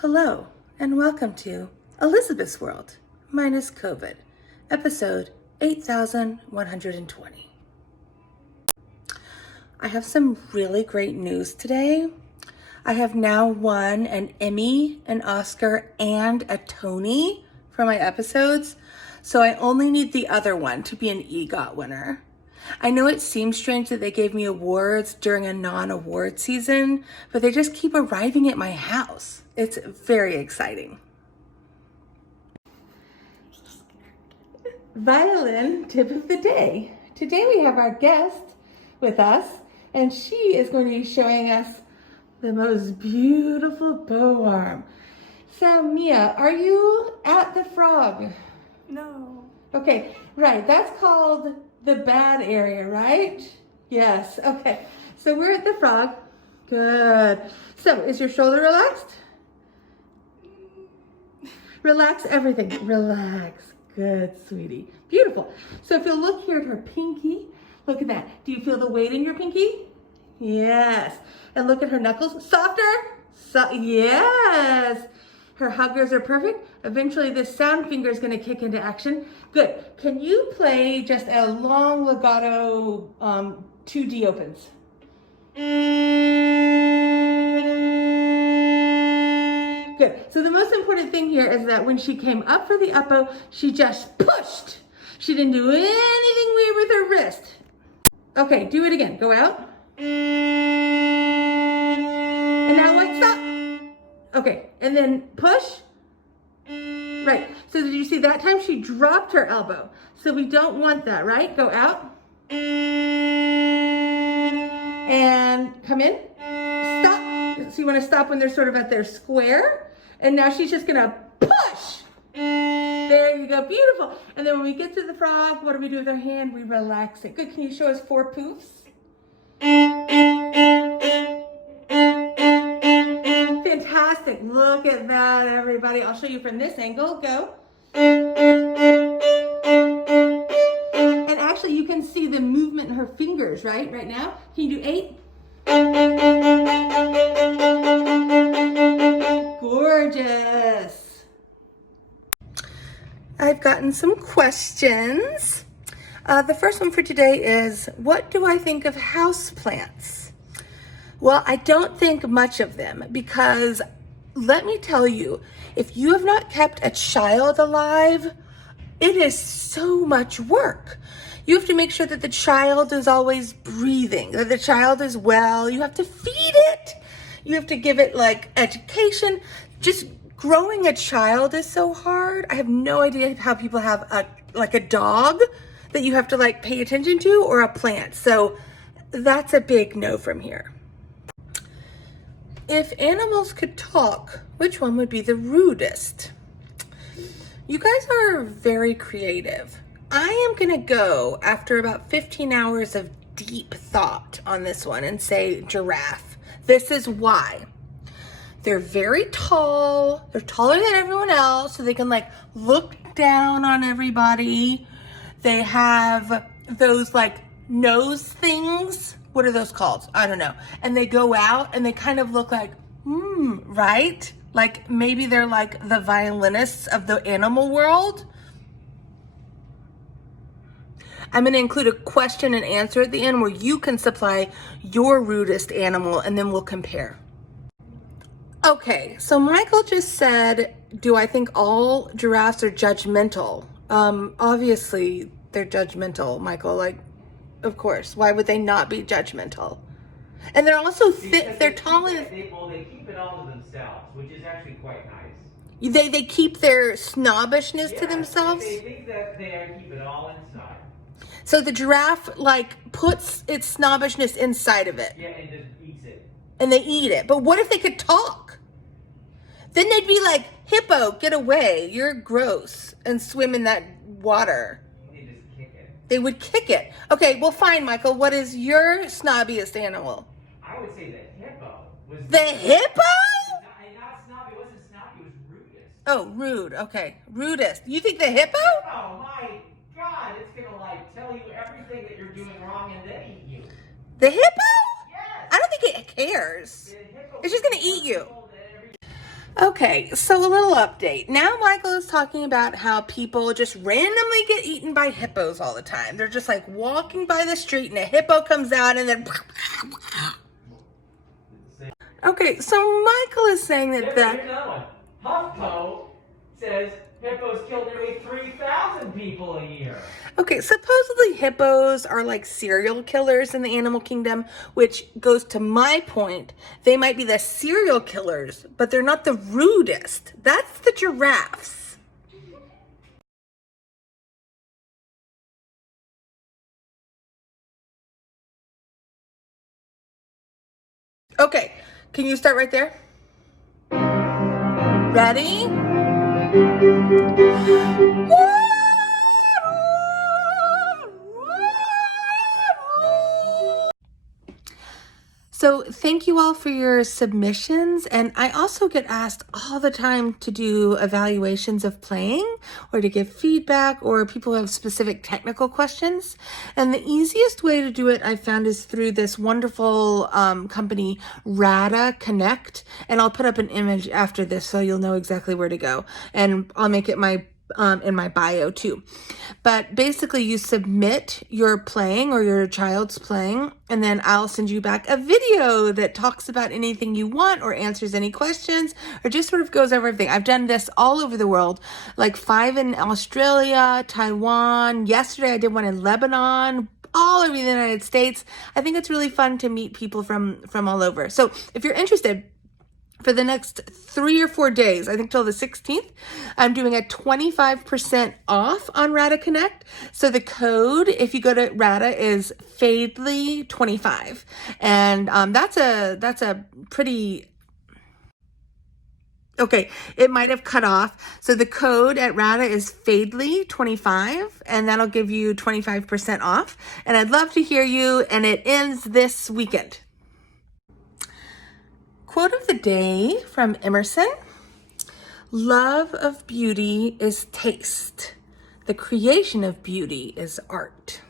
Hello, and welcome to Elizabeth's World, minus COVID, episode 8120. I have some really great news today. I have now won an Emmy, an Oscar, and a Tony for my episodes, so I only need the other one to be an EGOT winner. I know it seems strange that they gave me awards during a non-award season, but they just keep arriving at my house. It's very exciting. Violin tip of the day. Today we have our guest with us, and she is going to be showing us the most beautiful bow arm. So Mia, are you at the frog? No. Okay, right, that's called the bad area, right? Yes, okay. So we're at the frog. Good. So is your shoulder relaxed? Relax everything. Relax. Good, sweetie. Beautiful. So if you look here at her pinky, look at that. Do you feel the weight in your pinky? Yes. And look at her knuckles. Softer? Yes. Her huggers are perfect. Eventually this sound finger is going to kick into action. Good. Can you play just a long legato 2D opens? Good. So the most important thing here is that when she came up for the uppo, she just pushed. She didn't do anything weird with her wrist. Okay, do it again. Go out. And now what? Stop. Okay, and then push. Right, so did you see that time she dropped her elbow? So we don't want that, right? Go out. And come in. Stop. So you want to stop when they're sort of at their square. And now she's just going to push. There you go, beautiful. And then when we get to the frog, what do we do with our hand? We relax it. Good, can you show us 4 poofs? Fantastic. Look at that, everybody. I'll show you from this angle. Go. And actually, you can see the movement in her fingers, right? Right now. Can you do 8? Gorgeous. I've gotten some questions. The first one for today is, what do I think of houseplants? Well, I don't think much of them because let me tell you, if you have not kept a child alive, it is so much work. You have to make sure that the child is always breathing, that the child is well. You have to feed it. You have to give it like education. Just growing a child is so hard. I have no idea how people have a dog that you have to like pay attention to, or a plant. So that's a big no from here. If animals could talk, which one would be the rudest? You guys are very creative. I am gonna go after about 15 hours of deep thought on this one and say giraffe. This is why. They're very tall. They're taller than everyone else, so they can like look down on everybody. They have those like nose things. What are those called? I don't know. And they go out and they kind of look like, right? Like maybe they're like the violinists of the animal world. I'm going to include a question and answer at the end where you can supply your rudest animal and then we'll compare. Okay, so Michael just said, do I think all giraffes are judgmental? Obviously they're judgmental, Michael, like, of course. Why would they not be judgmental? And they're also thick. They're tall and they keep it all to themselves, which is actually quite nice. They keep their snobbishness to themselves. They think that they keep it all inside. So the giraffe like puts its snobbishness inside of it. Yeah, and just eats it. And they eat it. But what if they could talk? Then they'd be like, hippo, get away. You're gross. And swim in that water. They would kick it. Okay, well, fine, Michael. What is your snobbiest animal? I would say the hippo. The hippo? Not snobby. It wasn't snobby. It was rudest. Oh, rude. Okay, rudest. You think the hippo? Oh my God! It's gonna like tell you everything that you're doing wrong and then eat you. The hippo? Yes. I don't think it cares. It's just gonna eat you. Okay, so a little update. Now Michael is talking about how people just randomly get eaten by hippos all the time. They're just like walking by the street and a hippo comes out and then... Okay, so Michael is saying that Here's another one. HuffPo says hippos kill nearly 3,000 people a year. Okay, supposedly hippos are like serial killers in the animal kingdom, which goes to my point. They might be the serial killers, but they're not the rudest. That's the giraffes. Okay, can you start right there? Ready? So thank you all for your submissions. And I also get asked all the time to do evaluations of playing or to give feedback, or people have specific technical questions. And the easiest way to do it, I found, is through this wonderful company, Rada Connect. And I'll put up an image after this so you'll know exactly where to go. And I'll make it in my bio too. But basically you submit your playing or your child's playing, and then I'll send you back a video that talks about anything you want or answers any questions or just sort of goes over everything. I've done this all over the world, like 5 in Australia, Taiwan. Yesterday I did one in Lebanon, all over the United States. I think it's really fun to meet people from all over. So if you're interested, for the next 3 or 4 days, I think till the 16th, I'm doing a 25% off on Rada Connect. So the code, if you go to Rada, is Fadely25. And that's a pretty... Okay, it might have cut off. So the code at Rada is Fadely25, and that'll give you 25% off. And I'd love to hear you, and it ends this weekend. Quote of the day from Emerson: love of beauty is taste. The creation of beauty is art.